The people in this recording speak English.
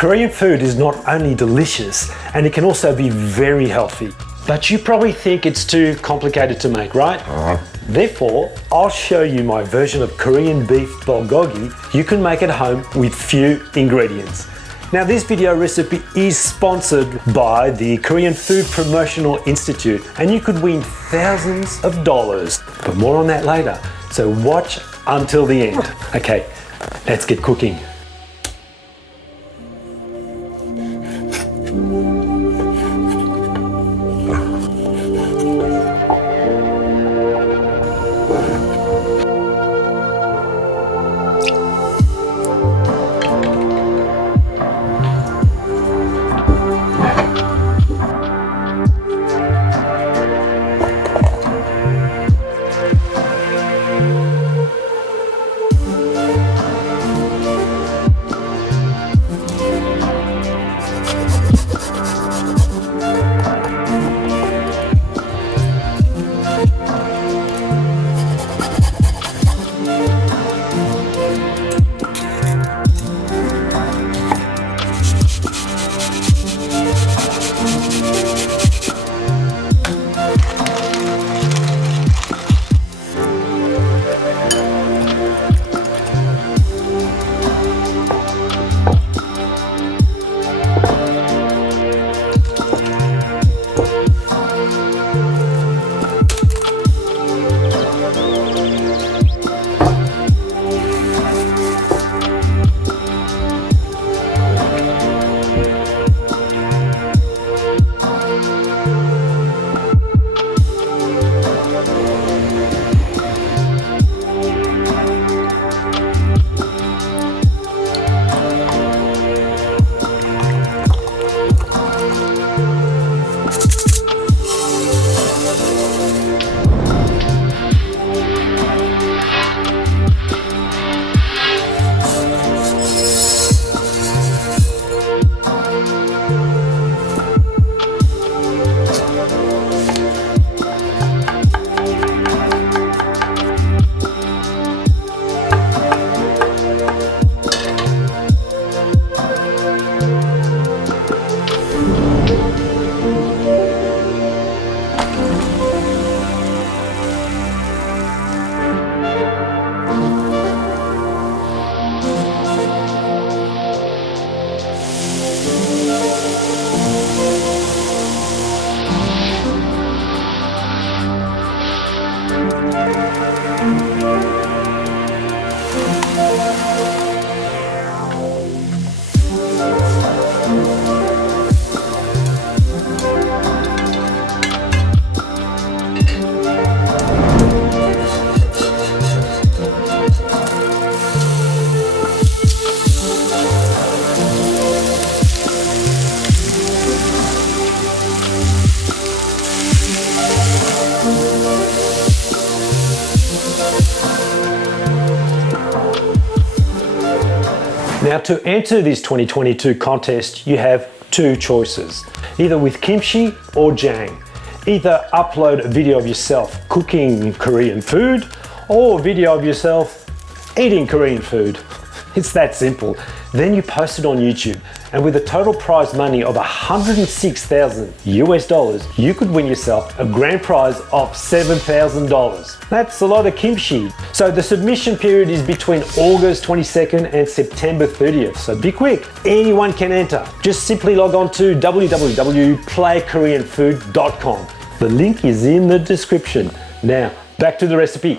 Korean food is not only delicious, and it can also be very healthy. But you probably think it's too complicated to make, right? Therefore, I'll show you my version of Korean beef bulgogi you can make at home with few ingredients. Now, this video recipe is sponsored by the Korean Food Promotional Institute, and you could win thousands of dollars. But more on that later, so watch until the end. Okay, let's get cooking. Now, to enter this 2022 contest, you have two choices, either with kimchi or jang. Either upload a video of yourself cooking Korean food or a video of yourself eating Korean food. It's that simple. Then you post it on YouTube, and with a total prize money of $106,000 US, you could win yourself a grand prize of $7,000. That's a lot of kimchi. So the submission period is between August 22nd and September 30th, so be quick. Anyone can enter. Just simply log on to www.playkoreanfood.com. The link is in the description. Now, back to the recipe.